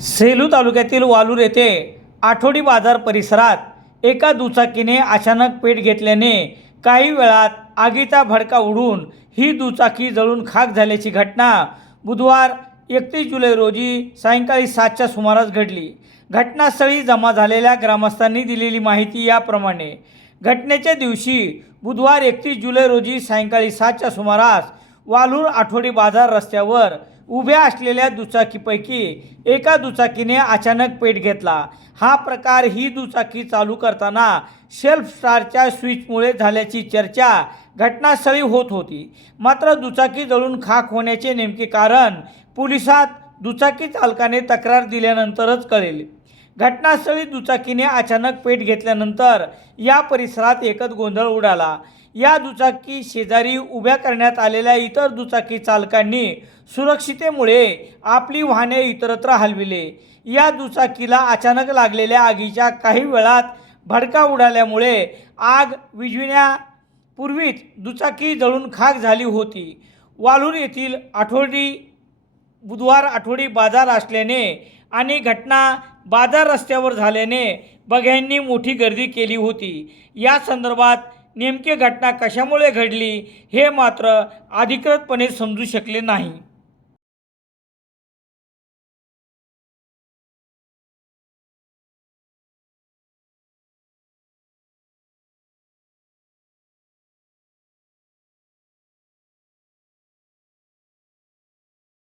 सेलू तालुक्यातील वालूर येथे आठवडी बाजार परिसरात एका दुचाकीने अचानक पेट घेतल्याने काही वेळात आगीचा भडका उडून ही दुचाकी जळून खाक झाल्याची घटना बुधवार एकतीस जुलै रोजी सायंकाळी सातच्या सुमारास घडली. घटनास्थळी जमा झालेल्या ग्रामस्थांनी दिलेली माहिती याप्रमाणे घटनेच्या दिवशी बुधवार एकतीस जुलै रोजी सायंकाळी सातच्या सुमारास वालूर आठवडी बाजार रस्त्यावर उभ्या असलेल्या दुचाकीपैकी एका दुचाकीने अचानक पेट घेतला. हा प्रकार ही दुचाकी चालू करताना शेल्फ स्टारच्या स्विचमुळे झाल्याची चर्चा घटनास्थळी होत होती. मात्र दुचाकी जळून खाक होण्याचे नेमके कारण पोलिसात दुचाकी चालकाने तक्रार दिल्यानंतरच कळेल. घटनास्थळी दुचाकीने अचानक पेट घेतल्यानंतर या परिसरात एकच गोंधळ उडाला. या दुचाकी शेजारी उभ्या करण्यात आलेल्या इतर दुचाकी चालकांनी सुरक्षितेमुळे आपली वाहने इतरत्र हलविले. या दुचाकीला अचानक लागलेल्या आगीच्या काही वेळात भडका उडाल्यामुळे आग विझविण्यापूर्वीच दुचाकी जळून खाक झाली होती. वालूर येथील आठवडी बुधवार आठवडी बाजार असल्याने आणि घटना बाजार रस्त्यावर झाल्याने बघ्यांनी मोठी गर्दी केली होती. या संदर्भात नेमकी घटना कशामुळे घडली हे मात्र अधिकृतपणे समजू शकले नाही.